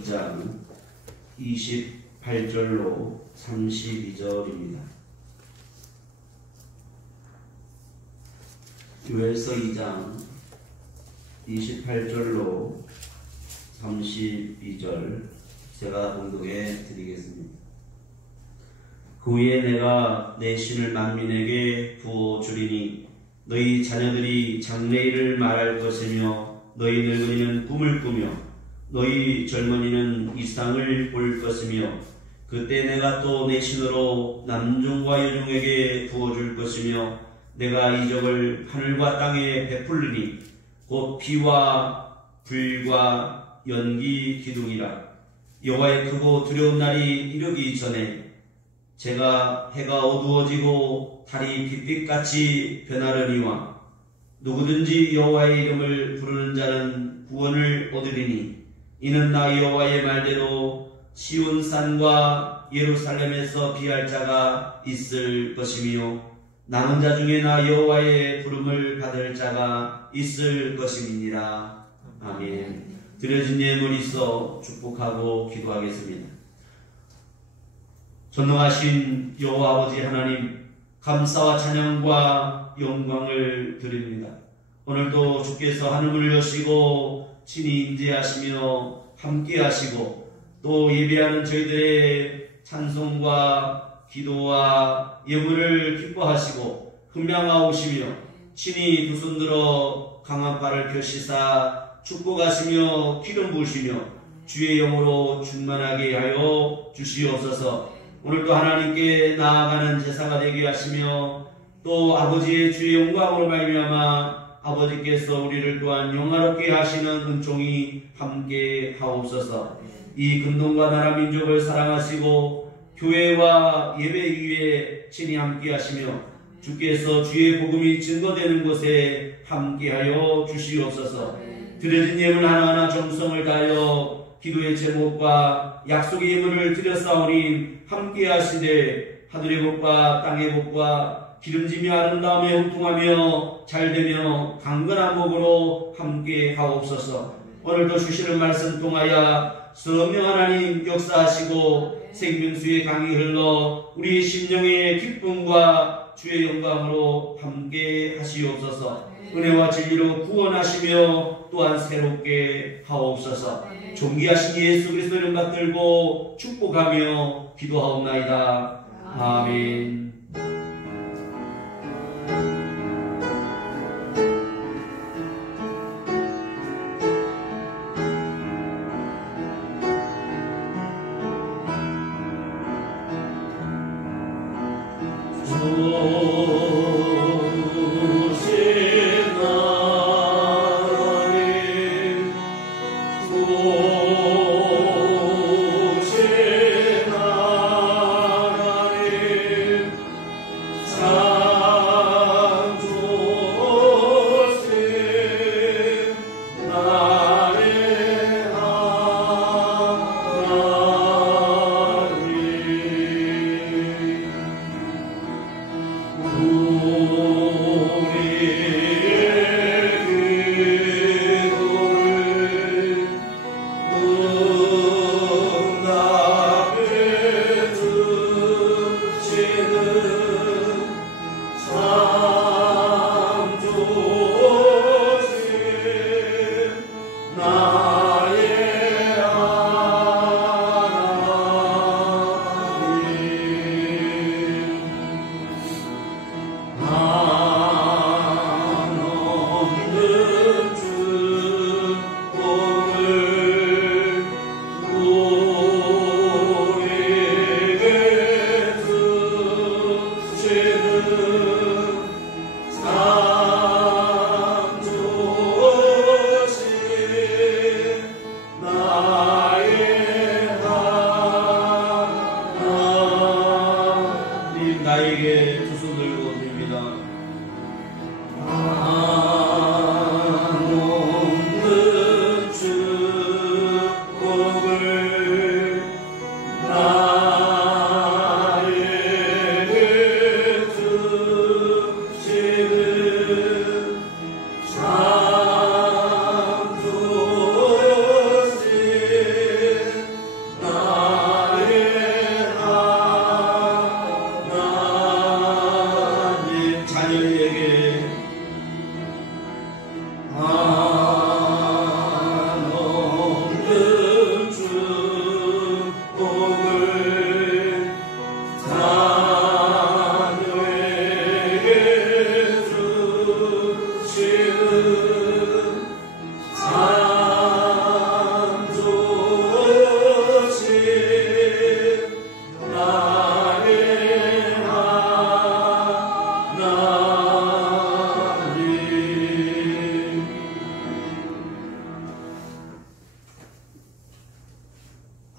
2장 28절로 32절입니다. 요엘서 2장 28절로 32절 제가 봉독해 드리겠습니다. 그 후에 내가 내 신을 만민에게 부어주리니 너희 자녀들이 장래일을 말할 것이며 너희 늙은이는 꿈을 꾸며 너희 젊은이는 이상을 볼 것이며 그때 내가 또 내 신으로 남종과 여종에게 부어줄 것이며 내가 이적을 하늘과 땅에 베풀리니 곧 비와 불과 연기 기둥이라. 여호와의 크고 두려운 날이 이르기 전에 제가 해가 어두워지고 달이 빛빛같이 변하려니와 누구든지 여호와의 이름을 부르는 자는 구원을 얻으리니 이는 나 여호와의 말대로 시온산과 예루살렘에서 비할 자가 있을 것이며 남은 자 중에 나 여호와의 부름을 받을 자가 있을 것임이니라. 아멘. 드려진 예물 있어 축복하고 기도하겠습니다. 전능하신 여호와 아버지 하나님, 감사와 찬양과 영광을 드립니다. 오늘도 주께서 하늘문을 여시고 친히 임재하시며 함께하시고 또 예배하는 저희들의 찬송과 기도와 예물을 기뻐하시고 흠양하오시며 친히 두 손 들어 강한 발을 펴시사 축복하시며 기름 부으시며 주의 영으로 충만하게 하여 주시옵소서. 오늘도 하나님께 나아가는 제사가 되게 하시며 또 아버지의 주의 영광으로 말미암아 아버지께서 우리를 또한 영화롭게 하시는 은총이 함께 하옵소서. 이 금동과 나라 민족을 사랑하시고 교회와 예배 위에 친히 함께 하시며 주께서 주의 복음이 증거되는 곳에 함께하여 주시옵소서. 드려진 예물 하나하나 정성을 다하여 기도의 제목과 약속의 예물을 드렸사오니 함께하시되 하늘의 복과 땅의 복과 기름짐이 아름다움에 형통하며 잘되며 강건한 복으로 함께하옵소서. 오늘도 주시는 말씀 통하여 성령 하나님 역사하시고 생명수의 강이 흘러 우리 심령의 기쁨과 주의 영광으로 함께 하시옵소서. 은혜와 진리로 구원하시며 또한 새롭게 하옵소서. 존귀하신 예수 그리스도 이름 받들고 축복하며 기도하옵나이다. 아멘.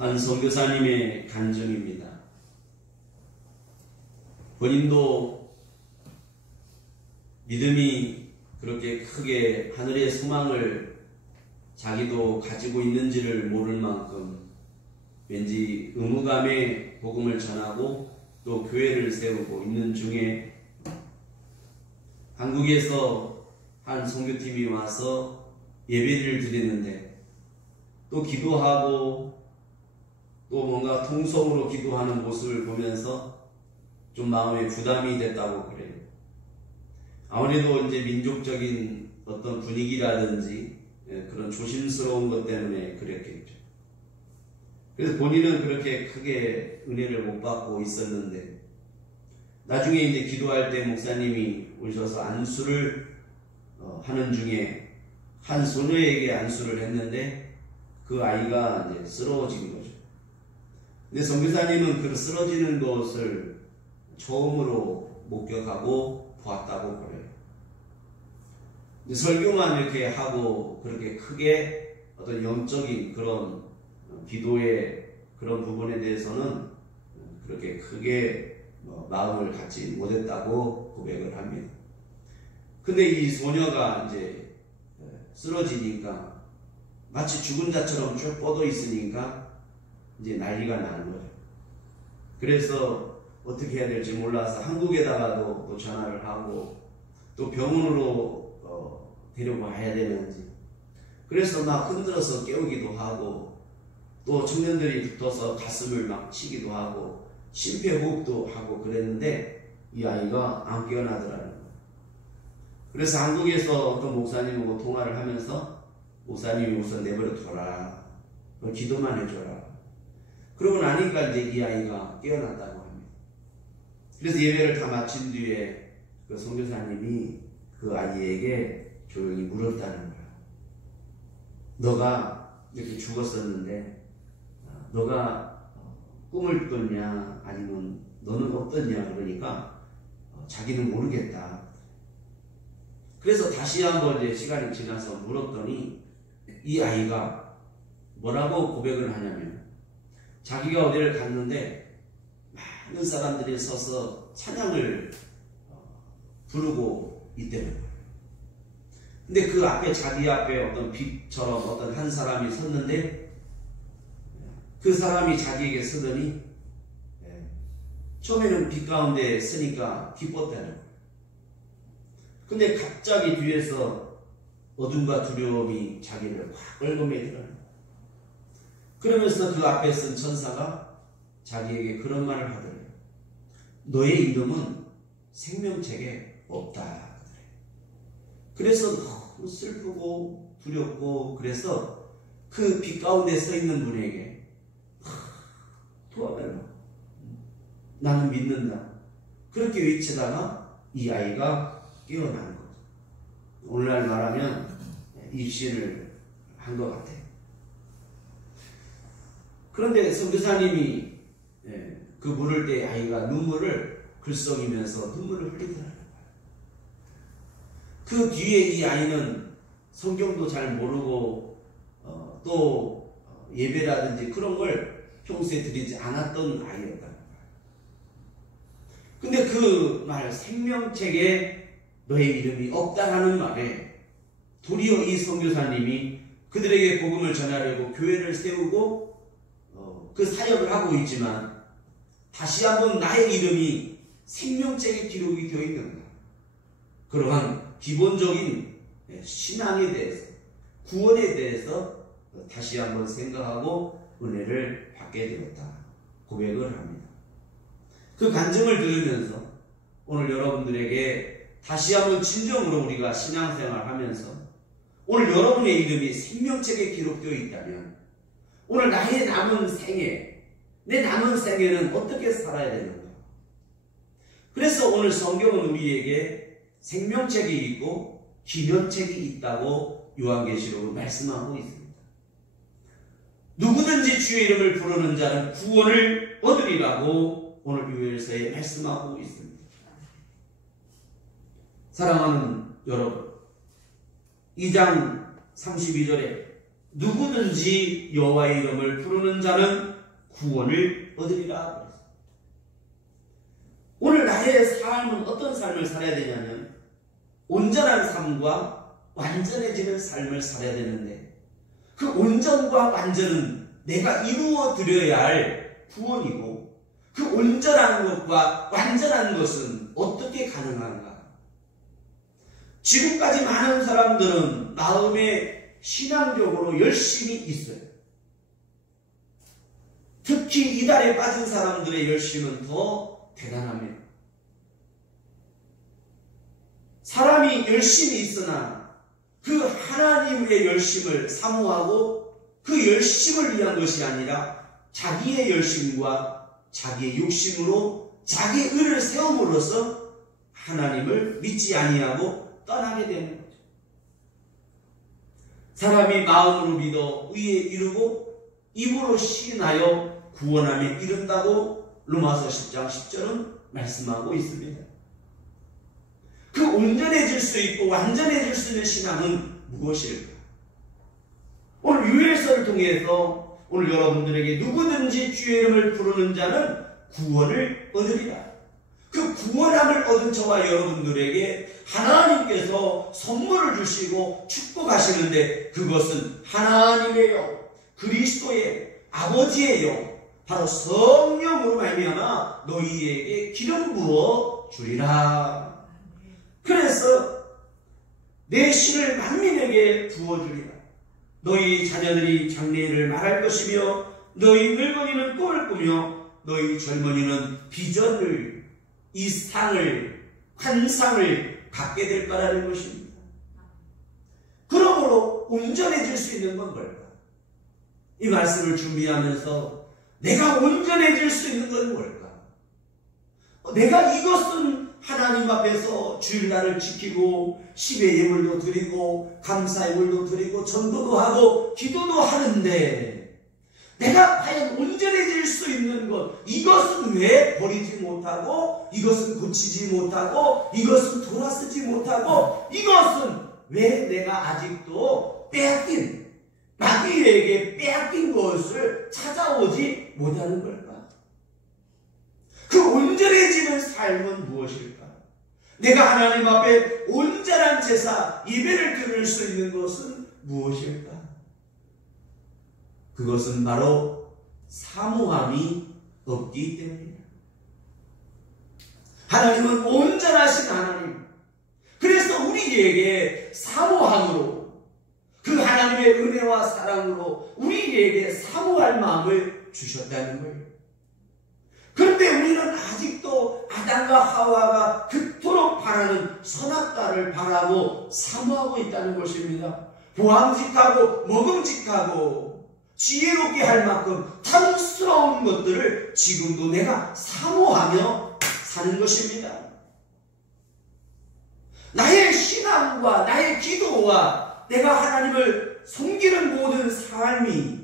한 선교사님의 간증입니다. 본인도 믿음이 그렇게 크게 하늘의 소망을 자기도 가지고 있는지를 모를 만큼 왠지 의무감에 복음을 전하고 또 교회를 세우고 있는 중에 한국에서 한 선교팀이 와서 예배를 드리는데 또 기도하고 또 뭔가 통성으로 기도하는 모습을 보면서 좀 마음에 부담이 됐다고 그래요. 아무래도 이제 민족적인 어떤 분위기라든지 그런 조심스러운 것 때문에 그랬겠죠. 그래서 본인은 그렇게 크게 은혜를 못 받고 있었는데 나중에 이제 기도할 때 목사님이 오셔서 안수를 하는 중에 한 소녀에게 안수를 했는데 그 아이가 이제 쓰러진 거죠. 근데 선교사님은 그 쓰러지는 것을 처음으로 목격하고 보았다고 그래요. 근데 설교만 이렇게 하고 그렇게 크게 어떤 영적인 그런 기도의 그런 부분에 대해서는 그렇게 크게 마음을 갖지 못했다고 고백을 합니다. 근데 이 소녀가 이제 쓰러지니까 마치 죽은 자처럼 쭉 뻗어 있으니까 이제 난리가 나는 거죠. 그래서 어떻게 해야 될지 몰라서 한국에다가도 또 전화를 하고 또 병원으로 데리고 가야 되는지 그래서 막 흔들어서 깨우기도 하고 또 청년들이 붙어서 가슴을 막 치기도 하고 심폐호흡도 하고 그랬는데 이 아이가 안 깨어나더라는 거예요. 그래서 한국에서 어떤 목사님하고 통화를 하면서 목사님이 우선 내버려 둬라. 기도만 해줘라. 그러고 나니까 이제 이 아이가 깨어났다고 합니다. 그래서 예배를 다 마친 뒤에 그 선교사님이 그 아이에게 조용히 물었다는 거야. 너가 이렇게 죽었었는데 너가 꿈을 꿨냐 아니면 너는 어떻냐 그러니까 자기는 모르겠다. 그래서 다시 한번 이제 시간이 지나서 물었더니 이 아이가 뭐라고 고백을 하냐면 자기가 어디를 갔는데 많은 사람들이 서서 찬양을 부르고 있다는 거예요. 근데 그 앞에 자기 앞에 어떤 빛처럼 어떤 한 사람이 섰는데 그 사람이 자기에게 서더니 처음에는 빛 가운데 서니까 기뻤다는 거예요. 근데 갑자기 뒤에서 어둠과 두려움이 자기를 확 얽어매더라는 거예요. 그러면서 그 앞에 쓴 천사가 자기에게 그런 말을 하더래요. 너의 이름은 생명책에 없다. 그래서 너무 슬프고 두렵고 그래서 그 빛 가운데 서 있는 분에게 도와달라. 나는 믿는다. 그렇게 외치다가 이 아이가 깨어난 거죠. 오늘날 말하면 입신을 한 것 같아요. 그런데 선교사님이 그 물을 때 아이가 눈물을 글썽이면서 눈물을 흘리더라는 거예요. 그 뒤에 이 아이는 성경도 잘 모르고 또 예배라든지 그런 걸 평소에 드리지 않았던 아이였다는 거예요. 근데 그 말 생명책에 너의 이름이 없다라는 말에 도리어 이 선교사님이 그들에게 복음을 전하려고 교회를 세우고 그 사역을 하고 있지만 다시 한번 나의 이름이 생명책에 기록이 되어 있는 거야. 그러한 기본적인 신앙에 대해서 구원에 대해서 다시 한번 생각하고 은혜를 받게 되었다 고백을 합니다. 그 간증을 들으면서 오늘 여러분들에게 다시 한번 진정으로 우리가 신앙생활 하면서 오늘 여러분의 이름이 생명책에 기록되어 있다면 오늘 나의 남은 생애, 내 남은 생애는 어떻게 살아야 되는가? 그래서 오늘 성경은 우리에게 생명책이 있고 기념책이 있다고 요한계시록은 말씀하고 있습니다. 누구든지 주의 이름을 부르는 자는 구원을 얻으리라고 오늘 요엘서에 말씀하고 있습니다. 사랑하는 여러분, 2장 32절에 누구든지 여호와의 이름을 부르는 자는 구원을 얻으리라. 오늘 나의 삶은 어떤 삶을 살아야 되냐면 온전한 삶과 완전해지는 삶을 살아야 되는데, 그 온전과 완전은 내가 이루어 드려야 할 구원이고, 그 온전한 것과 완전한 것은 어떻게 가능한가? 지금까지 많은 사람들은 마음에 신앙적으로 열심히 있어요. 특히 이달에 빠진 사람들의 열심은 더 대단합니다. 사람이 열심히 있으나 그 하나님의 열심을 사모하고 그 열심을 위한 것이 아니라 자기의 열심과 자기의 욕심으로 자기의 의를 세움으로써 하나님을 믿지 아니하고 떠나게 되는 거죠. 사람이 마음으로 믿어 의에 이르고 입으로 시인하여 구원함에 이른다고 로마서 10장 10절은 말씀하고 있습니다. 그 온전해질 수 있고 완전해질 수 있는 신앙은 무엇일까? 오늘 유일서를 통해서 오늘 여러분들에게 누구든지 주의 이름을 부르는 자는 구원을 얻으리라. 그 구원함을 얻은 저와 여러분들에게 하나님께서 선물을 주시고 축복하시는데, 그것은 하나님의 그리스도의 아버지의 바로 성령으로 말미암아 너희에게 기름 부어 주리라. 그래서 내 신을 만민에게 부어주리라. 너희 자녀들이 장래일을 말할 것이며 너희 늙은이는 꿈을 꾸며 너희 젊은이는 비전을, 이 상을, 환상을 갖게 될 거라는 것입니다. 그러므로 온전해질 수 있는 건 뭘까? 이 말씀을 준비하면서 내가 온전해질 수 있는 건 뭘까? 내가 이것은 하나님 앞에서 주일날을 지키고 10의 예물도 드리고 감사의 물도 드리고 전도도 하고 기도도 하는데, 내가 과연 온전해질 수 있는 것, 이것은 왜 버리지 못하고, 이것은 고치지 못하고, 이것은 돌아서지 못하고, 이것은 왜 내가 아직도 빼앗긴, 마귀에게 빼앗긴 것을 찾아오지 못하는 걸까? 그 온전해지는 삶은 무엇일까? 내가 하나님 앞에 온전한 제사, 예배를 드릴 수 있는 것은 무엇일까? 그것은 바로 사모함이 없기 때문이다. 하나님은 온전하신 하나님. 그래서 우리에게 사모함으로, 그 하나님의 은혜와 사랑으로 우리에게 사모할 마음을 주셨다는 거예요. 그런데 우리는 아직도 아담과 하와가 그토록 바라는 선악과를 바라고 사모하고 있다는 것입니다. 보암직하고 먹음직하고 지혜롭게 할 만큼 탐스러운 것들을 지금도 내가 사모하며 사는 것입니다. 나의 신앙과 나의 기도와 내가 하나님을 섬기는 모든 삶이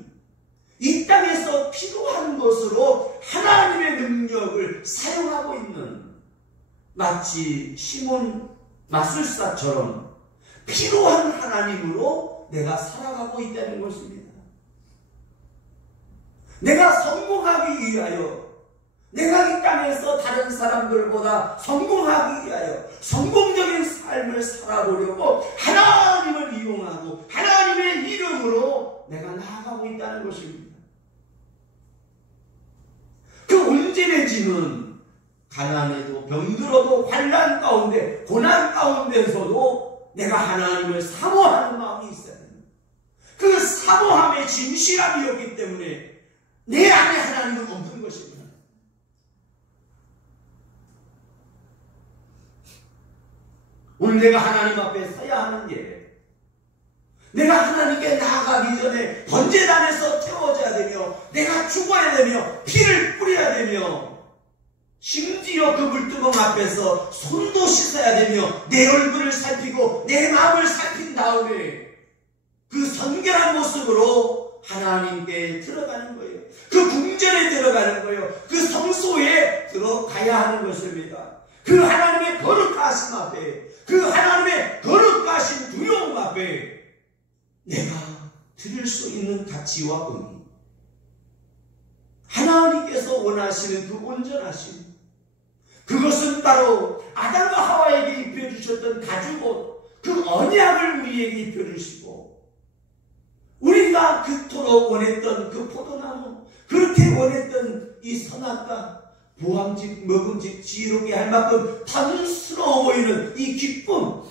이 땅에서 필요한 것으로 하나님의 능력을 사용하고 있는, 마치 시몬 마술사처럼 필요한 하나님으로 내가 살아가고 있다는 것입니다. 내가 성공하기 위하여, 내가 이 땅에서 다른 사람들보다 성공하기 위하여 성공적인 삶을 살아보려고 하나님을 이용하고 하나님의 이름으로 내가 나아가고 있다는 것입니다. 그 온전해짐은 가난해도 병들어도 환난 가운데 고난 가운데서도 내가 하나님을 사모하는 마음이 있어야 됩니다. 그 사모함의 진실함이었기 때문에 내 안에 하나님은 없는 것입니다. 오늘 내가 하나님 앞에 서야 하는 게, 내가 하나님께 나아가기 전에 번제단에서 태워져야 되며, 내가 죽어야 되며, 피를 뿌려야 되며, 심지어 그 물두멍 앞에서 손도 씻어야 되며, 내 얼굴을 살피고 내 마음을 살핀 다음에 그 선결한 모습으로 하나님께 들어가는 거예요. 그 궁전에 들어가는 거예요. 그 성소에 들어가야 하는 것입니다. 그 하나님의 거룩하심 앞에, 그 하나님의 거룩하신 두려움 앞에 내가 드릴 수 있는 가치와 의미, 하나님께서 원하시는 그 온전하심, 그것은 바로 아담과 하와에게 입혀주셨던 가죽옷, 그 언약을 우리에게 입혀주시고, 우리가 그토록 원했던 그 포도나무, 그렇게 원했던 이 선악과 보암직, 먹음직, 지혜롭게 할 만큼 단순스러워 보이는 이 기쁨,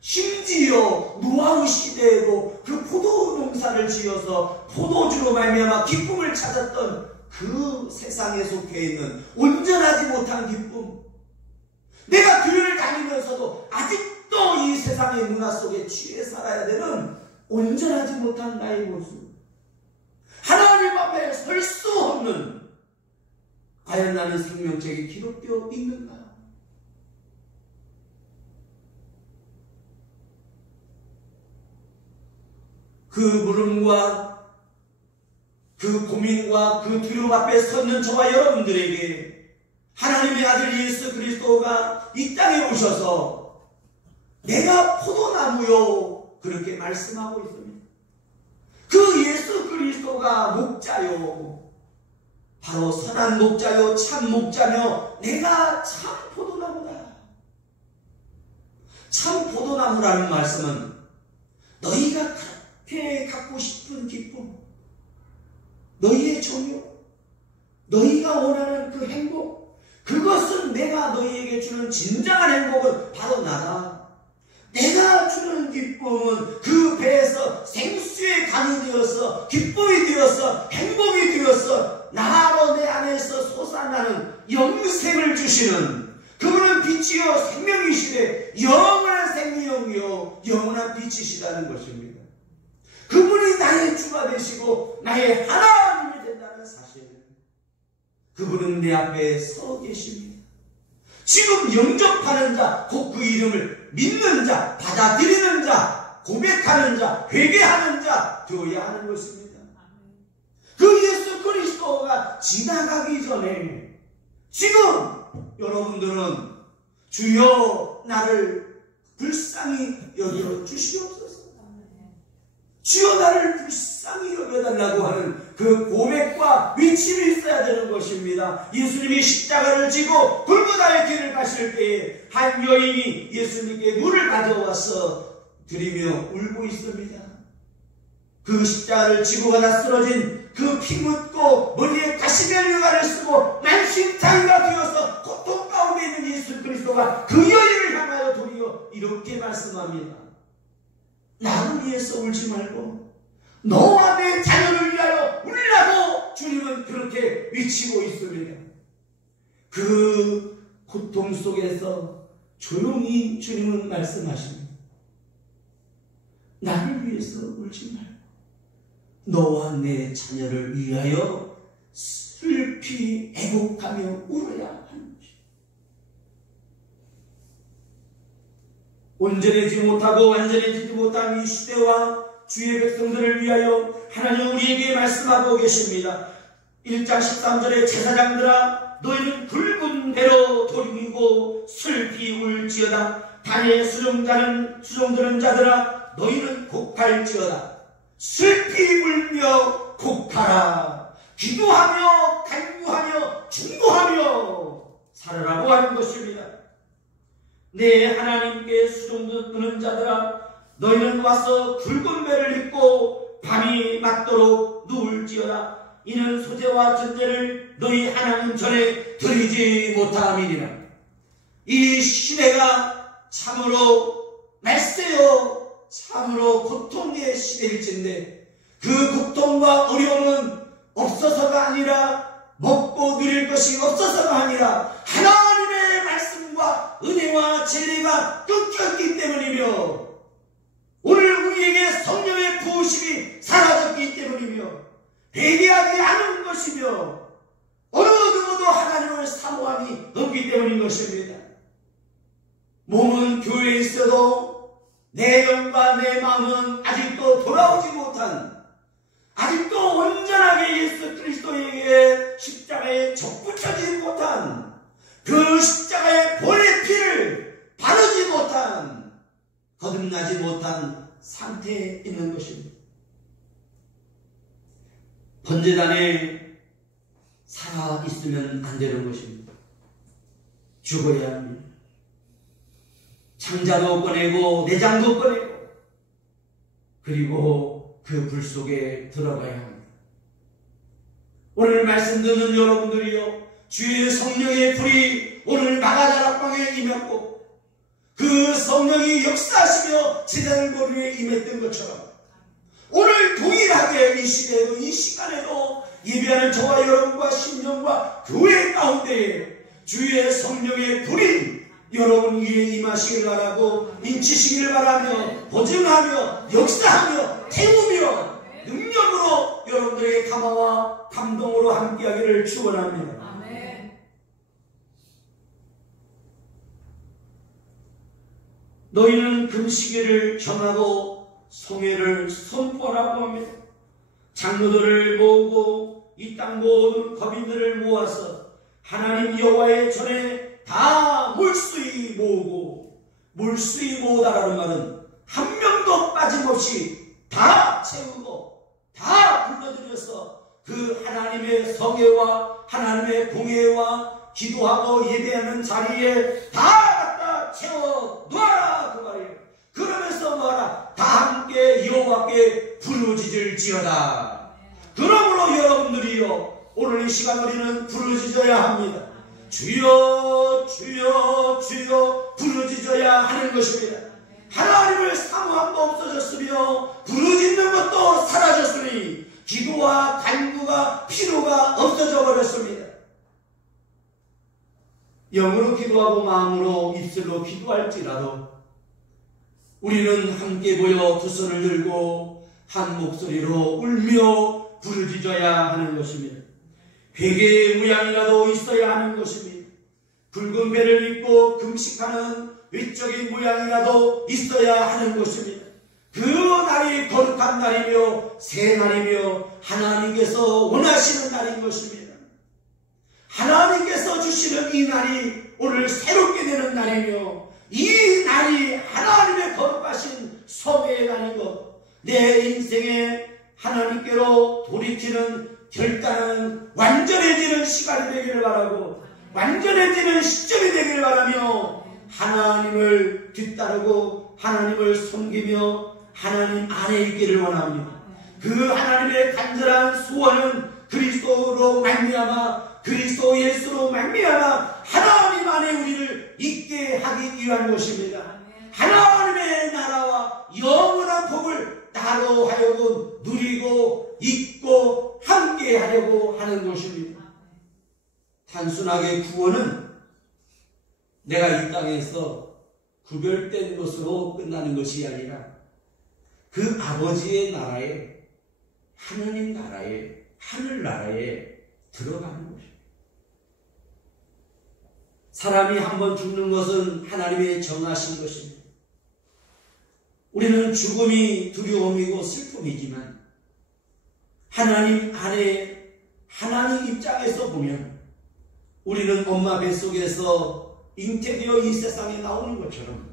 심지어 노아의 시대에도 그 포도 농사를 지어서 포도주로 말미암아 기쁨을 찾았던 그 세상에 속해 있는 온전하지 못한 기쁨, 내가 교회를 다니면서도 아직도 이 세상의 문화 속에 취해 살아야 되는 온전하지 못한 나의 모습, 하나님 앞에 설 수 없는, 과연 나는 생명책에 기록되어 있는가? 그 물음과 그 고민과 그 두려움 앞에 섰는 저와 여러분들에게 하나님의 아들 예수 그리스도가 이 땅에 오셔서 내가 포도나무요, 그렇게 말씀하고 있습니다. 그 예수 그리스도가 목자요, 바로 선한 목자요, 참 목자며 내가 참 포도나무다. 참 포도나무라는 말씀은 너희가 그렇게 갖고 싶은 기쁨, 너희의 정욕, 너희가 원하는 그 행복, 그것은 내가 너희에게 주는 진정한 행복은 바로 나다. 내가 주는 기쁨은 그 배에서 생수의 간이 되어서 기쁨이 되어서 행복이 되어서 나로 내 안에서 솟아나는 영생을 주시는, 그분은 빛이요 생명이시되 영원한 생명이요 영원한 빛이시다는 것입니다. 그분이 나의 주가 되시고 나의 하나님이 된다는 사실, 그분은 내 앞에 서 계십니다. 지금 영접하는 자, 곧 그 이름을 믿는 자, 받아들이는 자, 고백하는 자, 회개하는 자 되어야 하는 것입니다. 그 예수 그리스도가 지나가기 전에 지금 여러분들은 주여 나를 불쌍히 여겨 주시옵소서, 주여 나를 불쌍히 여겨달라고 하는 그 고백과 외침이 있어야 되는 것입니다. 예수님이 십자가를 지고 골고다의 길을 가실 때에 한 여인이 예수님께 물을 가져와서 드리며 울고 있습니다. 그 십자가를 지고 가다 쓰러진 그 피 묻고 머리에 가시면류관을 쓰고 만신창이가 되어서 고통 가운데 있는 예수 그리스도가 그 여인을 향하여 도리어 이렇게 말씀합니다. 나를 위해서 울지 말고 너와 내 자녀를 위하여 울라고 주님은 그렇게 외치고 있습니다. 그 고통 속에서 조용히 주님은 말씀하십니다. 나를 위해서 울지 말고 너와 내 자녀를 위하여 슬피 애곡하며 울어야 하는 것입니다. 온전해지지 못하고 완전해지지 못한 이 시대와 주의 백성들을 위하여 하나님 우리에게 말씀하고 계십니다. 1장 13절에 제사장들아 너희는 붉은 배로 돌이고 슬피 울지어다. 단의 수종드는 자들아 너희는 곡할지어다. 슬피 울며 곡하라. 기도하며 간구하며 중보하며 살아라고 하는 것입니다. 내 하나님께 수종드는 자들아 너희는 와서 붉은 배를 입고 밤이 맞도록 누울지어다. 이는 소재와 전제를 너희 하나님 전에 드리지 못함이니라. 이 시대가 참으로 말세요 참으로 고통의 시대일진데 그 고통과 어려움은 없어서가 아니라 먹고 누릴 것이 없어서가 아니라 하나님의 말씀과 은혜와 진리가 끊겼기 때문이며 오늘 우리에게 성령의 부으심이 사라졌기 때문이며 회개하지 않은 것이며 어느 누구도 하나님을 사모함이 없기 때문인 것입니다. 몸은 교회에 있어도 내 영과 내 마음은 아직도 돌아오지 못한, 아직도 온전하게 예수 그리스도에게 십자가에 접붙여지지 못한, 그 십자가의 본의 피를 바르지 못한, 거듭나지 못한 상태에 있는 것입니다. 번제단에 살아있으면 안 되는 것입니다. 죽어야 합니다. 창자도 꺼내고 내장도 꺼내고 그리고 그 불 속에 들어가야 합니다. 오늘 말씀 듣는 여러분들이요, 주의 성령의 불이 오늘 마가다락방에 임했고 그 성령이 역사하시며 제자들 머리에 임했던 것처럼 오늘 동일하게 이 시대에도 이 시간에도 예배하는 저와 여러분과 심령과 교회 가운데에 주의 성령의 불이 여러분 위에 임하시길 바라고 인치시기를 바라며 보증하며 역사하며 태우며 능력으로 여러분들의 감화와 감동으로 함께하기를 축원합니다. 너희는 금식일을 정하고 성회를 선포하라고 합니다. 장로들을 모으고 이 땅 모든 거민들을 모아서 하나님 여호와의 전에 다 물수히 모으고, 물수히 모으다라는 말은 한 명도 빠짐없이 다 채우고 다 불러들여서 그 하나님의 성회와 하나님의 공회와 기도하고 예배하는 자리에 다 갖다 채워 놓아라 그 말이에요. 그러면서 뭐하라? 다 함께 여호와께 부르짖을지어다. 그러므로 여러분들이요, 오늘 이 시간 우리는 부르짖어야 합니다. 주여 주여 주여 부르짖어야 하는 것입니다. 하나님을 사모함도 없어졌으며 부르짖는 것도 사라졌으니 기도와 간구가 필요가 없어져 버렸습니다. 영으로 기도하고 마음으로 입술로 기도할지라도 우리는 함께 모여 두 손을 들고 한 목소리로 울며 부르짖어야 하는 것입니다. 회개의 모양이라도 있어야 하는 것입니다. 붉은 배를 입고 금식하는 외적인 모양이라도 있어야 하는 것입니다. 그 날이 거룩한 날이며 새 날이며 하나님께서 원하시는 날인 것입니다. 하나님께서 주시는 이 날이 오늘 새롭게 되는 날이며 이 날이 하나님의 거룩하신 성회의 날인 것, 내 인생에 하나님께로 돌이키는 결단은 완전해지는 시간이 되기를 바라고 완전해지는 시점이 되기를 바라며 하나님을 뒤따르고 하나님을 섬기며 하나님 안에 있기를 원합니다. 그 하나님의 간절한 소원은 그리스도로 말미암아 그리스도 예수로 말미암아 하나님 안에 우리를 있게 하기 위한 것입니다. 하나님의 나라와 영원한 복을 나로 하여금 누리고 있고 함께 하려고 하는 것입니다. 단순하게 구원은 내가 이 땅에서 구별된 것으로 끝나는 것이 아니라 그 아버지의 나라에, 하나님 나라에, 하늘나라에 들어가는 것입니다. 사람이 한번 죽는 것은 하나님의 정하신 것입니다. 우리는 죽음이 두려움이고 슬픔이지만 하나님 안에, 하나님 입장에서 보면 우리는 엄마 뱃속에서 잉태되어 이 세상에 나오는 것처럼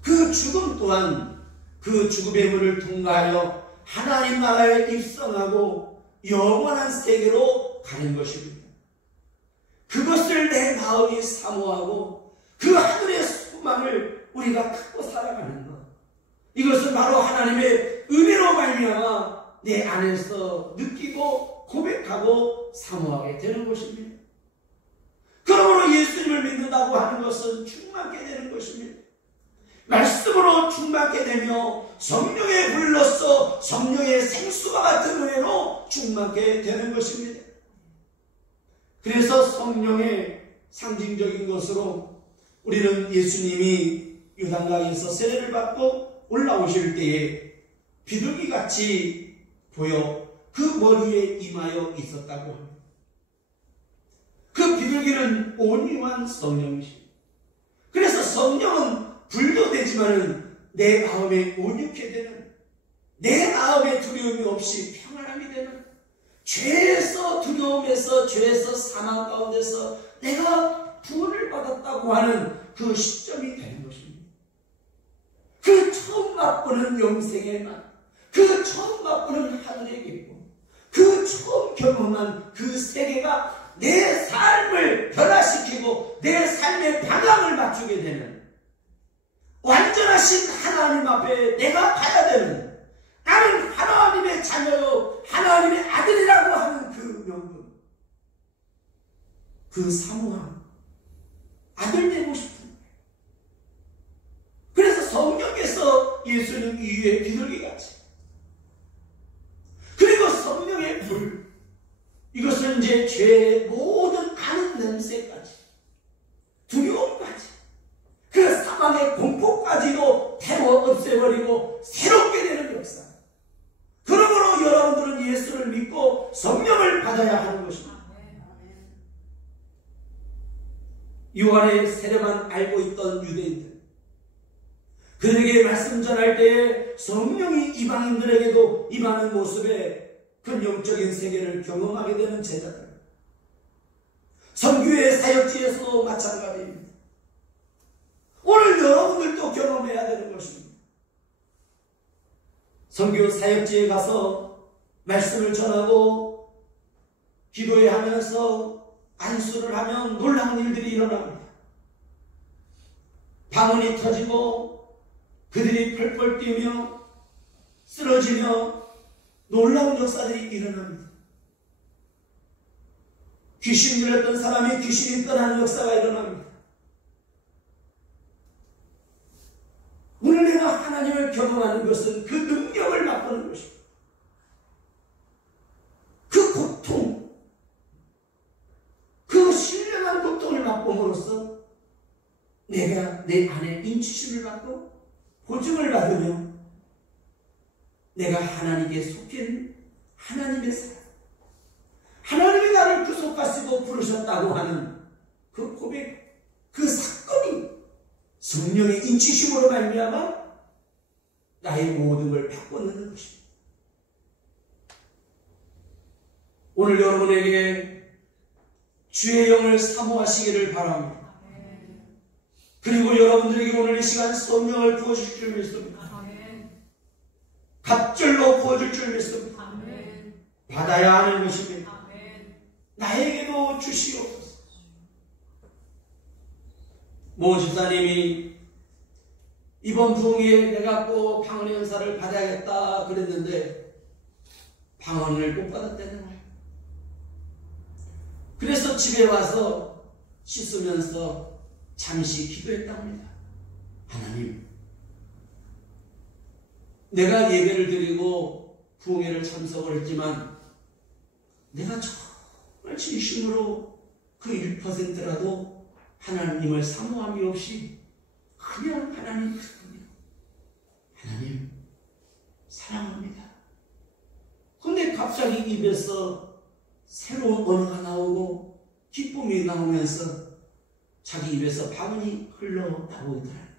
그 죽음 또한 그 죽음의 문을 통과하여 하나님 나라에 입성하고 영원한 세계로 가는 것입니다. 그것을 내 마음이 사모하고 그 하늘의 소망을 우리가 갖고 살아가는 것, 이것은 바로 하나님의 은혜로 말미암아 내 안에서 느끼고 고백하고 사모하게 되는 것입니다. 그러므로 예수님을 믿는다고 하는 것은 충만케 되는 것입니다. 말씀으로 충만케 되며 성령의 불로써 성령의 생수와 같은 은혜로 충만케 되는 것입니다. 그래서 성령의 상징적인 것으로 우리는 예수님이 요단강에서 세례를 받고 올라오실 때에 비둘기같이 보여 그 머리에 임하여 있었다고 합니다. 그 비둘기는 온유한 성령이십니다. 그래서 성령은 불도 되지만은 내 마음에 온유케 되는, 내 마음에 두려움이 없이 평안함이 되는, 죄에서 두려움에서 죄에서 사망 가운데서 내가 구원을 받았다고 하는 그 시점이 되는 것입니다. 그 처음 맛보는 영생의 맛, 그 처음 맛보는 하늘의 기쁨, 그 처음 경험한 그 세계가 내 삶을 변화시키고 내 삶의 방향을 맞추게 되는, 완전하신 하나님 앞에 내가 가야 되는, 나는 하나님의 자녀요 하나님의 아들이라고 하는 그 명분, 그 사모함, 아들 되고 싶은 거예요. 그래서 성령께서 예수님 위에 비둘기같이, 그리고 성령의 불, 이것은 이제 죄의 모든 가는 냄새까지, 두려움까지, 그 사망의 공포까지도 태워 없애버리고 새롭게 되는 역사. 그러므로 여러분들은 예수를 믿고 성령을 받아야 하는 것입니다. 요한의 세례만 알고 있던 유대인들, 그들에게 말씀 전할 때에 성령이 이방인들에게도 임하는 모습에 그 영적인 세계를 경험하게 되는 제자들, 선교의 사역지에서도 마찬가지입니다. 오늘 여러분들도 경험해야 되는 것입니다. 선교 사역지에 가서 말씀을 전하고 기도회 하면서 안수를 하면 놀라운 일들이 일어납니다. 방언이 터지고 그들이 펄펄 뛰며 쓰러지며 놀라운 역사들이 일어납니다. 귀신 들렸던 사람이 귀신이 떠나는 역사가 일어납니다. 오늘 내가 하나님을 경험하는 것은 그 능력을 맛보는 것입니다. 그 고통, 그 신령한 고통을 맛봄으로써 내가 내 안에 인치심을 받고 보증을 받으며 내가 하나님께 속한 하나님의 사람, 하나님이 나를 구속하시고 부르셨다고 하는 그 고백, 그 사건이 성령의 인치심으로 말미암아 나의 모든 걸 바꿔놓는 것입니다. 오늘 여러분에게 주의 영을 사모하시기를 바랍니다. 그리고 여러분들에게 오늘 이 시간 성령을 부어주실 줄 믿습니다. 갑절로 부어줄 줄 믿습니다. 받아야 하는 것입니다. 나에게도 주시옵소서. 모 집사님이 이번 부흥회에 내가 꼭 방언의 은사를 받아야겠다 그랬는데 방언을 못 받았다는 거예요. 그래서 집에 와서 씻으면서 잠시 기도했답니다. 하나님, 내가 예배를 드리고 부흥회를 참석을 했지만 내가 정말 진심으로 그 1%라도 하나님을 사모함이 없이 그냥 하나님 그렇군요. 하나님 사랑합니다. 근데 갑자기 입에서 새로운 언어가 나오고 기쁨이 나오면서 자기 입에서 방언이 흘러나오더라는 거예요.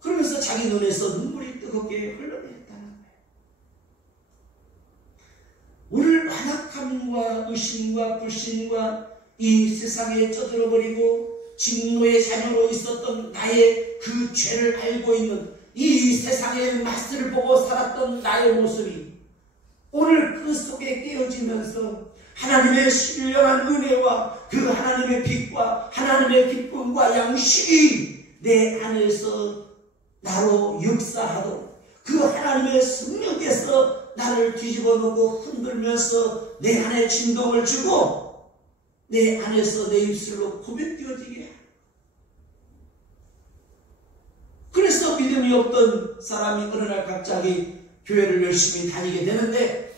그러면서 자기 눈에서 눈물이 뜨겁게 흘러내렸다는 거예요. 오늘 완악함과 의심과 불신과 이 세상에 쩌들어버리고 진노의 자녀로 있었던 나의 그 죄를 알고 있는 이 세상의 맛을 보고 살았던 나의 모습이 오늘 그 속에 깨어지면서 하나님의 신령한 은혜와 그 하나님의 빛과 하나님의 기쁨과 양식이 내 안에서 나로 역사하도록 그 하나님의 성령께서 나를 뒤집어 놓고 흔들면서 내 안에 진동을 주고 내 안에서 내 입술로 고백되어지게 해. 그래서 믿음이 없던 사람이 어느 날 갑자기 교회를 열심히 다니게 되는데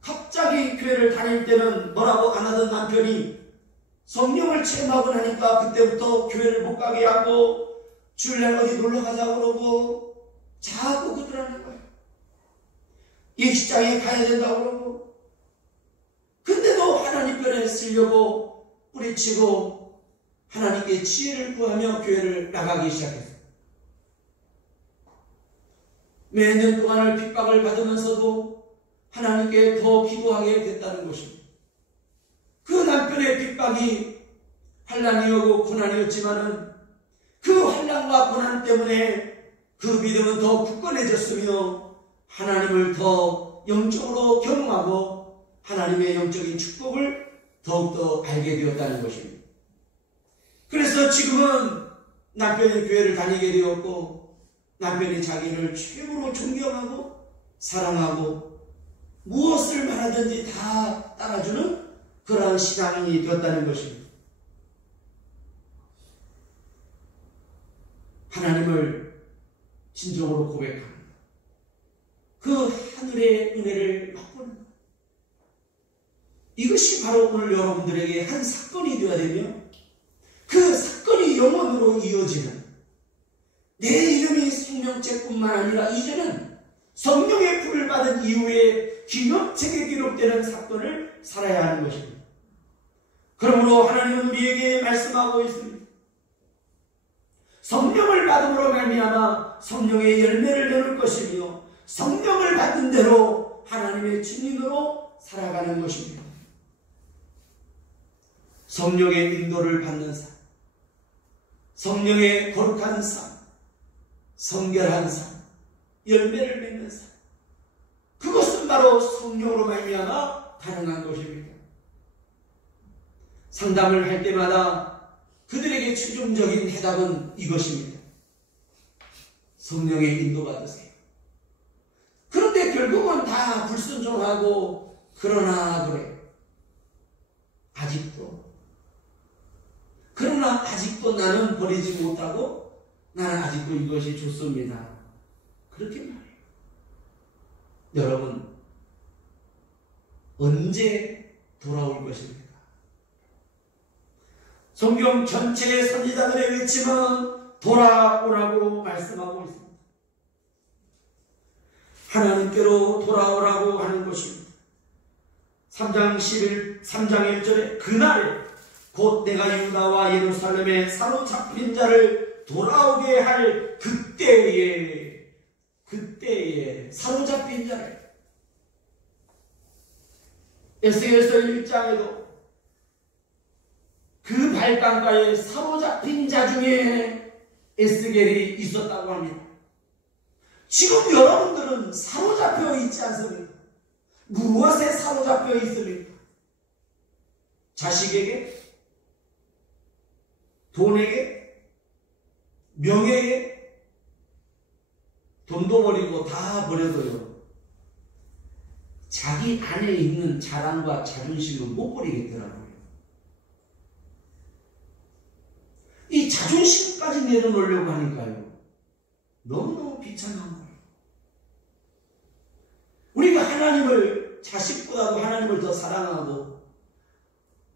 갑자기 교회를 다닐 때는 뭐라고 안 하던 남편이 성령을 체험하고 나니까 그때부터 교회를 못 가게 하고 주일날 어디 놀러 가자고 그러고 자꾸 그러라는 거예요. 예식장에 가야 된다고 그러고 근데도 하나님 편에 쓰려고 뿌리치고 하나님께 지혜를 구하며 교회를 나가기 시작했어요. 매년 동안을 핍박을 받으면서도 하나님께 더 기도하게 됐다는 것입니다. 그 남편의 핍박이 환난이었고 고난이었지만은 그 환난과 고난 때문에 그 믿음은 더 굳건해졌으며 하나님을 더 영적으로 경험하고 하나님의 영적인 축복을 더욱더 알게 되었다는 것입니다. 그래서 지금은 남편이 교회를 다니게 되었고 남편이 자기를 최고로 존경하고 사랑하고 무엇을 말하든지 다 따라주는 그러한 신앙이 되었다는 것입니다. 하나님을 진정으로 고백합니다. 그 하늘의 은혜를 맛보는 것. 이것이 바로 오늘 여러분들에게 한 사건이 되어야 되며 그 사건이 영원으로 이어지는 내 이름이 생명책뿐만 아니라 이제는 성령의 불을 받은 이후에 기념책에 기록되는 사건을 살아야 하는 것입니다. 그러므로 하나님은 우리에게 말씀하고 있습니다. 성령을 받음으로 말미암아 성령의 열매를 내놓을 것이며 성령을 받은 대로 하나님의 증인으로 살아가는 것입니다. 성령의 인도를 받는 삶, 성령의 거룩한 삶, 성결한 삶, 열매를 맺는 삶, 그것은 바로 성령으로 말미암아 가능한 것입니다. 상담을 할 때마다 그들에게 최종적인 해답은 이것입니다. 성령의 인도받으세요. 그런데 결국은 다 불순종하고 그러나 아직도 나는 버리지 못하고 나는 아직도 이것이 좋습니다. 그렇게 말해요. 여러분, 언제 돌아올 것입니까? 성경 전체의 선지자들의 외침은 돌아오라고 말씀하고 있습니다. 하나님께로 돌아오라고 하는 것입니다. 3장 1절에 그날에 곧 내가 유다와 예루살렘에 사로잡힌 자를 돌아오게 할 그때에 사로잡힌 자를 에스겔서 1장에도 그 발단가에 사로잡힌 자 중에 에스겔이 있었다고 합니다. 지금 여러분들은 사로잡혀 있지 않습니까? 무엇에 사로잡혀 있습니까? 자식에게? 돈에게? 명예에? 돈도 버리고 다 버려도요, 자기 안에 있는 자랑과 자존심은 못 버리겠더라고요. 이 자존심까지 내려놓으려고 하니까요, 너무너무 비참한 거예요. 우리가 하나님을 자식보다도 하나님을 더 사랑하고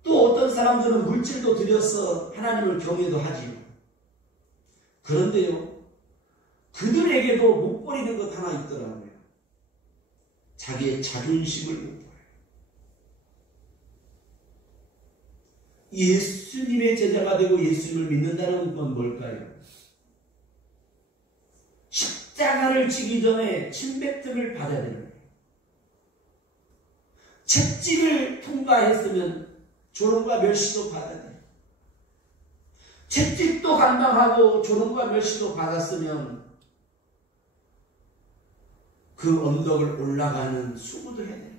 또 어떤 사람들은 물질도 들여서 하나님을 경외도 하지요. 그런데요, 그들에게도 못 버리는 것 하나 있더라고요. 자기의 자존심을 못 버려요. 예수님의 제자가 되고 예수님을 믿는다는 건 뭘까요? 십자가를 지기 전에 침뱉음을 받아야 되는 거예요. 채찍을 통과했으면 조롱과 멸시도 받아야 돼요. 채찍도 감당하고 조롱과 멸시도 받았으면 그 언덕을 올라가는 수고도 해야 돼요.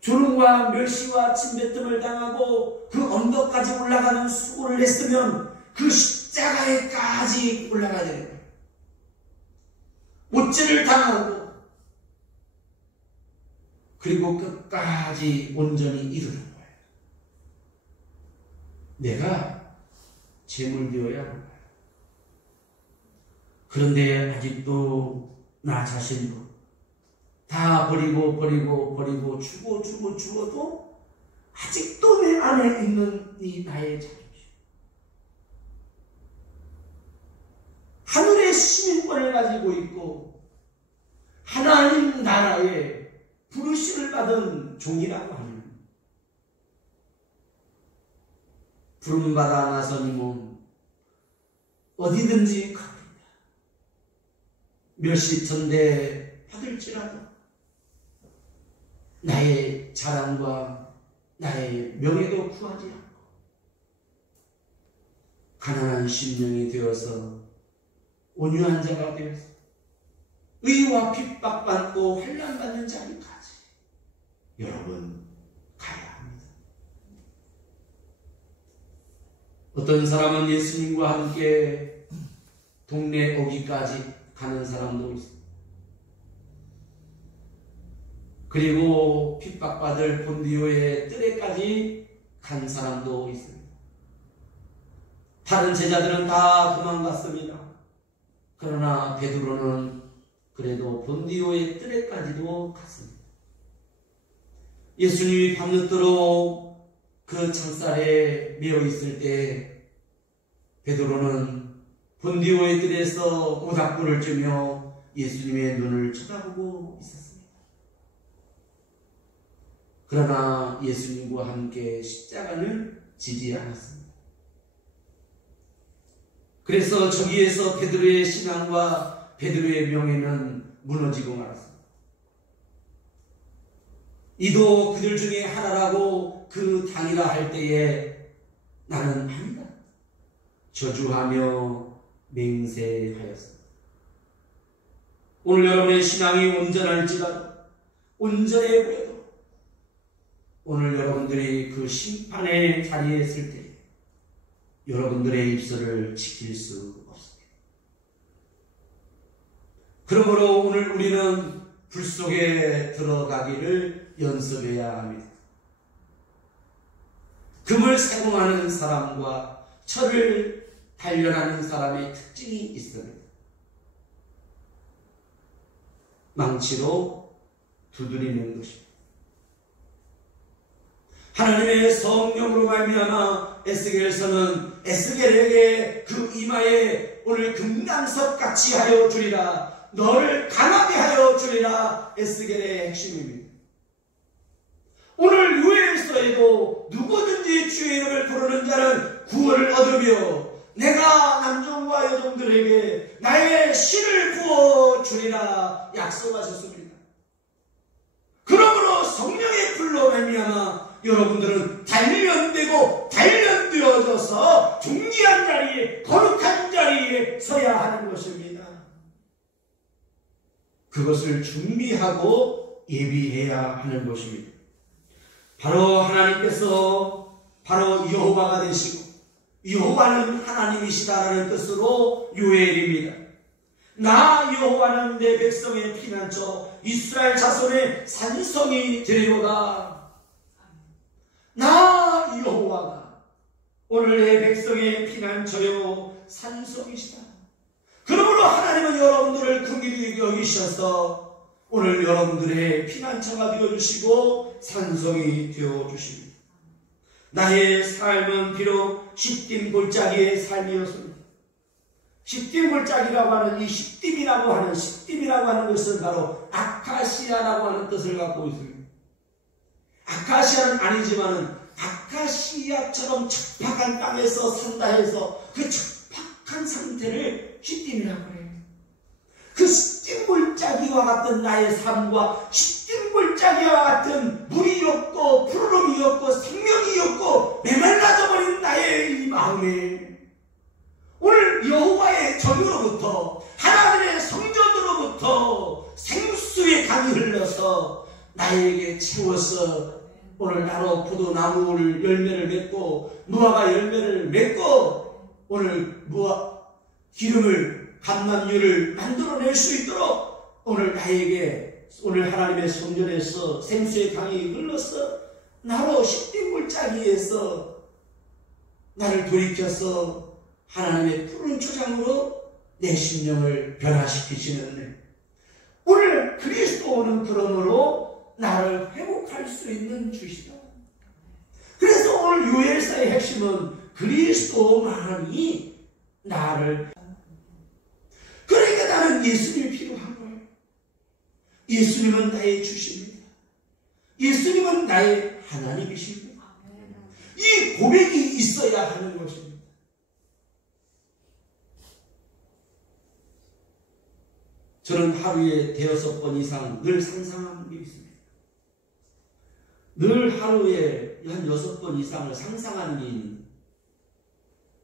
조롱과 멸시와 침뱉음을 당하고 그 언덕까지 올라가는 수고를 했으면 그 십자가에까지 올라가야 되는 거예요. 못질을 당하고 그리고 끝까지 온전히 이루는 거예요. 내가 제물되어야 하는 거예요. 그런데 아직도 나 자신도 다 버리고 죽어도 아직도 내 안에 있는 이 나의 자존심, 하늘의 시민권을 가지고 있고 하나님 나라의 부르심을 받은 종이라고 하는, 부름받아 나서님은 어디든지 갑니다. 멸시천대 받을지라도 나의 자랑과 나의 명예도 구하지 않고 가난한 심령이 되어서 온유한 자가 되어서 의와 핍박받고 환난받는 자리까지 여러분 가야 합니다. 어떤 사람은 예수님과 함께 동네 오기까지 가는 사람도 있습니다. 그리고 핍박받을 본디오의 뜰에까지 간 사람도 있습니다. 다른 제자들은 다 도망갔습니다. 그러나 베드로는 그래도 본디오의 뜰에까지도 갔습니다. 예수님이 밤늦도록 그 창살에 매어 있을 때 베드로는 본디오의 뜰에서 모닥불을 쬐며 예수님의 눈을 쳐다보고 있었습니다. 그러나 예수님과 함께 십자가를 지지 않았습니다. 그래서 저기에서 베드로의 신앙과 베드로의 명예는 무너지고 말았습니다. 이도 그들 중에 하나라고 그 당이라 할 때에 나는 아니다 저주하며 맹세하였습니다. 오늘 여러분의 신앙이 온전할지라도 온전해 보여도 오늘 여러분들이 그 심판의 자리에 있을 때 여러분들의 입술을 지킬 수 없습니다. 그러므로 오늘 우리는 불 속에 들어가기를 연습해야 합니다. 금을 사용하는 사람과 철을 단련하는 사람의 특징이 있습니다. 망치로 두드리는 것입니다. 하나님의 성령으로 말미암아 에스겔서는 에스겔에게 그 이마에 오늘 금강석같이 하여 주리라, 너를 강하게 하여 주리라, 에스겔의 핵심입니다. 오늘 요엘서에도 누구든지 주의 이름을 부르는 자는 구원을 얻으며 내가 남종과 여종들에게 나의 씨를 부어 주리라 약속하셨습니다. 그러므로 성령의 불로 말미암아 여러분들은 단련되고 단련되어져서 중귀한 자리에, 거룩한 자리에 서야 하는 것입니다. 그것을 준비하고 예비해야 하는 것입니다. 바로 하나님께서 바로 여호와가 되시고 여호와는 하나님이시다라는 뜻으로 요엘입니다. 나 여호와는 내 백성의 피난처 이스라엘 자손의 산성이 되리로다. 나 여호와가 오늘 내 백성의 피난처요 산성이시다. 그러므로 하나님은 여러분들을 긍휼히 여기셔서 오늘 여러분들의 피난처가 되어주시고 산성이 되어주십니다. 나의 삶은 비록 십딤 골짜기의 삶이었습니다. 십딤 골짜기라고 하는 이 십딤이라고 하는 것은 바로 아카시아라고 하는 뜻을 갖고 있습니다. 아카시아는 아니지만은 아카시아처럼 척박한 땅에서 산다 해서 그 척박한 상태를 십딤이라고 해요. 그 십딤 골짜기와 같은 나의 삶과 십딤 골짜기와 같은 물이 없고 푸르름이 없고 생명이 없고 메말라져 버린 나의 이 마음에 오늘 여호와의 전으로부터 하나님의 성전으로부터 생수의 강이 흘러서 나에게 채워서 오늘 나로 포도나무를 열매를 맺고 무화과 열매를 맺고 오늘 기름을 감남유를 만들어낼 수 있도록 오늘 나에게 오늘 하나님의 성전에서 생수의 강이 흘러서 나로 십딤 골짜기에서 나를 돌이켜서 하나님의 푸른 초장으로 내 심령을 변화시키시는 오늘 그리스도는 그러므로 나를 회복할 수 있는 주시다. 그래서 오늘 요엘서의 핵심은 그리스도만이 나를 그러니까 나는 예수님이 필요한 거예요. 예수님은 나의 주십니다. 예수님은 나의 하나님이십니다. 이 고백이 있어야 하는 것입니다. 저는 하루에 5번 이상 늘 상상하는 게 있습니다. 늘 하루에 한 6번 이상을 상상하는 게 있는데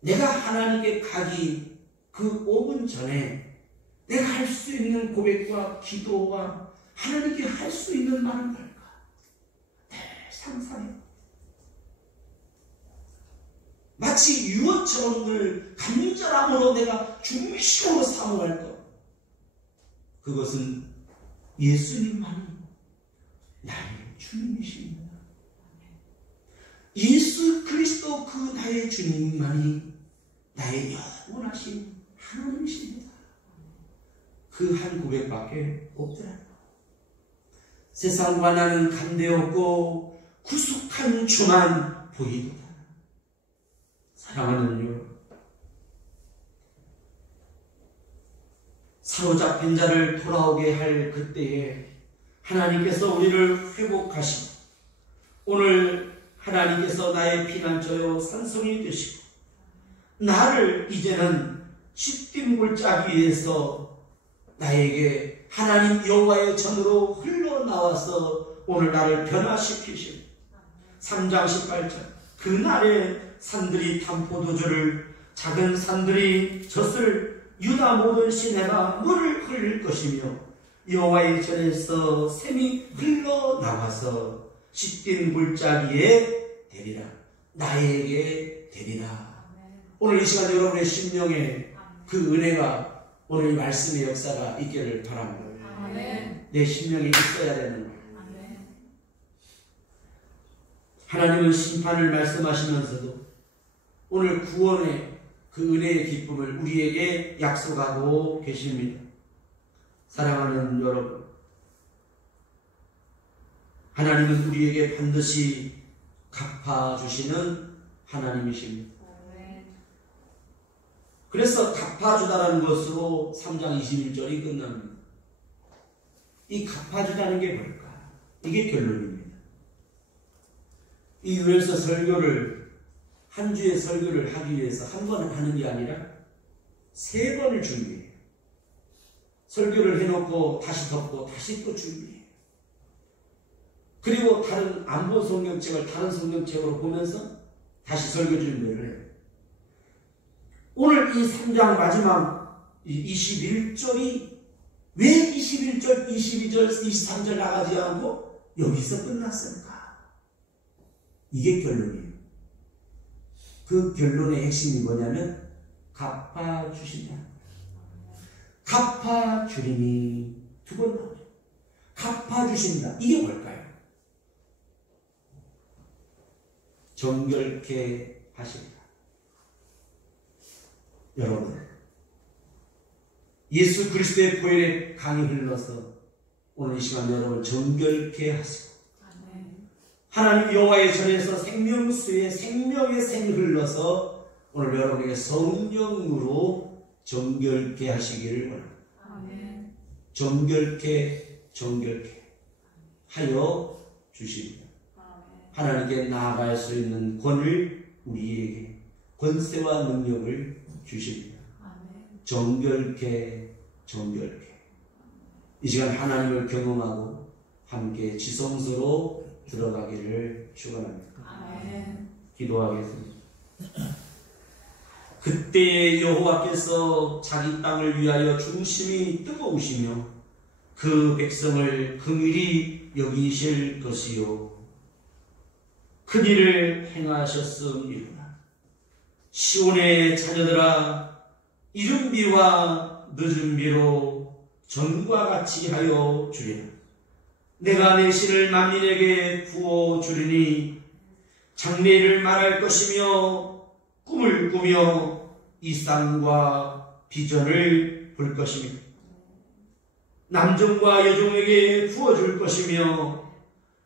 내가 하나님께 가기 그 5분 전에 내가 할 수 있는 고백과 기도와 하나님께 할 수 있는 말은 뭘까? 내 상상에 마치 유언처럼 늘 간절함으로 내가 중심으로 사모할 것, 그것은 예수님만이 나의 주님이십니다. 예수 그리스도 그 나의 주님만이 나의 영원하신 하나님이십니다. 그 한 고백밖에 없더라. 세상과 나는 간대없고 구속한 주만 보이도다. 사랑하는 여러분, 사로잡힌 자를 돌아오게 할 그때에 하나님께서 우리를 회복하시고, 오늘 하나님께서 나의 피난처요 산성이 되시고 나를 이제는 씻긴 골짜기에서 나에게 하나님 여호와의 전으로 흘러나와서 오늘 나를 변화시키신 3장 18절, 그날에 산들이 담포도주를, 작은 산들이 젖을, 유다 모든 시내가 물을 흘릴 것이며 여호와의 전에서 샘이 흘러나와서 씻긴 물자기에 되리라. 나에게 되리라. 오늘 이 시간 여러분의 심령에 그 은혜가, 오늘 이 말씀의 역사가 있기를 바랍니다. 내 심령에 있어야 되는 거예요. 하나님은 심판을 말씀하시면서도 오늘 구원의 그 은혜의 기쁨을 우리에게 약속하고 계십니다. 사랑하는 여러분, 하나님은 우리에게 반드시 갚아주시는 하나님이십니다. 그래서 갚아주다라는 것으로 3장 21절이 끝납니다. 이 갚아주다는 게 뭘까? 이게 결론입니다. 이 유월서 설교를, 한 주의 설교를 하기 위해서 한 번 하는 게 아니라 3번을 준비해요. 설교를 해놓고 다시 덮고 다시 또 준비해요. 그리고 다른 안보 성경책을 다른 성경책으로 보면서 다시 설교 준비를 해요. 오늘 이 3장 마지막 21절이 왜 21절, 22절, 23절 나가지 않고 여기서 끝났을까? 이게 결론이에요. 그 결론의 핵심이 뭐냐면 갚아주신다. 갚아주리니, 2번 나오죠. 갚아주신다. 이게 뭘까요? 정결케 하신다. 여러분, 예수 그리스도의 보혈의 강이 흘러서 오늘 이 시간 여러분 정결케 하시고, 하나님 여호와의 전에서 생명수의 생명의 샘이 흘러서 오늘 여러분에게 성령으로 정결케 하시기를 원합니다. 정결케 하여 주십니다. 하나님께 나아갈 수 있는 권을 우리에게, 권세와 능력을 주십니다. 정결케. 이 시간 하나님을 경험하고 함께 지성소로 들어가기를 축원합니다. 기도하겠습니다. 그때에 여호와께서 자기 땅을 위하여 중심이 뜨거우시며 그 백성을 긍휼히 여기실 것이요 큰 일을 행하셨음이로다. 시온의 자녀들아, 이른 비와 늦은 비로 전과 같이 하여 주리라. 내가 내 신을 만민에게 부어 주리니 장래일을 말할 것이며 꿈을 꾸며 이상과 비전을 볼 것입니다. 남종과 여종에게 부어줄 것이며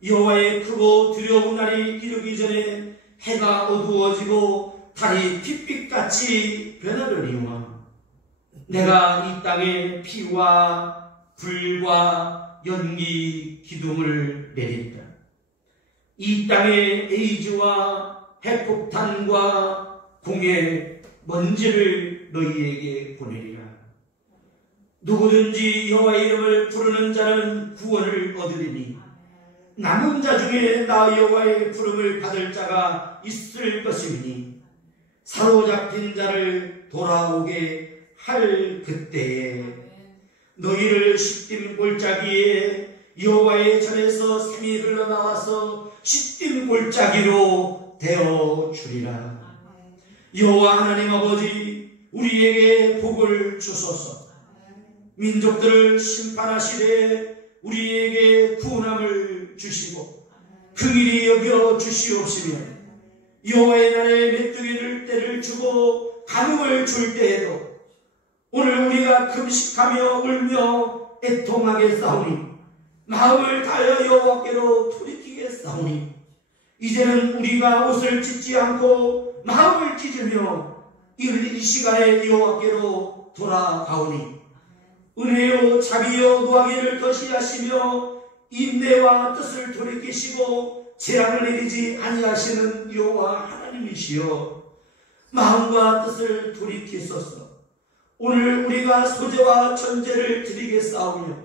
여호와의 크고 두려운 날이 이르기 전에 해가 어두워지고 달이 핏빛같이 변하려니와 내가 이 땅에 피와 불과 연기 기둥을 내린다. 이 땅에 에이즈와 핵폭탄과 공의 먼지를 너희에게 보내리라. 누구든지 여호와의 이름을 부르는 자는 구원을 얻으리니 남은 자 중에 나 여호와의 부름을 받을 자가 있을 것이니 사로잡힌 자를 돌아오게 할 그때에 너희를 시딤 골짜기에 여호와의 전에서 샘이 흘러나와서 시딤 골짜기로 되어 주리라. 여호와 하나님 아버지, 우리에게 복을 주소서. 민족들을 심판하시되 우리에게 구원함을 주시고 긍휼히 여겨 주시옵시며, 여호와의 날에 메뚜기를 때를 주고 간음을 줄 때에도 오늘 우리가 금식하며 울며 애통하게 싸우니 마음을 다하여 여호와께로 돌이키게 싸우니, 이제는 우리가 옷을 찢지 않고 마음을 찢으며 이 시간에 여호와께로 돌아가오니, 은혜요 자비요 노하기를 더시하시며 인내와 뜻을 돌이키시고 재앙을 내리지 아니하시는 여호와 하나님이시여, 마음과 뜻을 돌이키소서. 오늘 우리가 소제와 전제를 드리겠사오며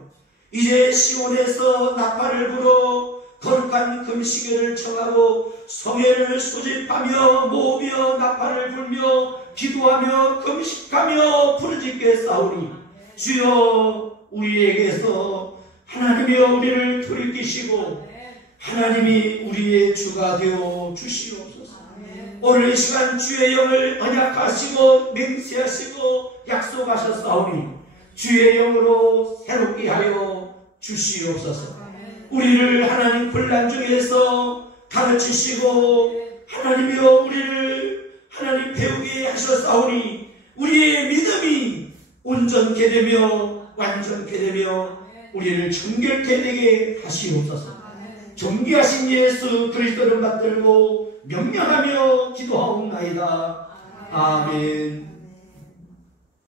이제 시온에서 나팔을 불어 거룩한 금식회를 청하고 성회를 소집하며 모으며 나팔을 불며 기도하며 금식하며 부르짖겠사오니, 주여 우리에게서 하나님이여 우리를 돌이키시고 하나님이 우리의 주가 되어 주시옵소서. 오늘 이 시간 주의 영을 언약하시고 맹세하시고 약속하셨사오니 주의 영으로 새롭게 하여 주시옵소서. 우리를 하나님 혼란 중에서 가르치시고 하나님이여 우리를 하나님 배우게 하셨사오니 우리의 믿음이 온전케 되며 완전케 되며 우리를 정결케 되게 하시옵소서. 존귀하신 예수 그리스도를 받들고 명령하며 기도하옵나이다. 아멘.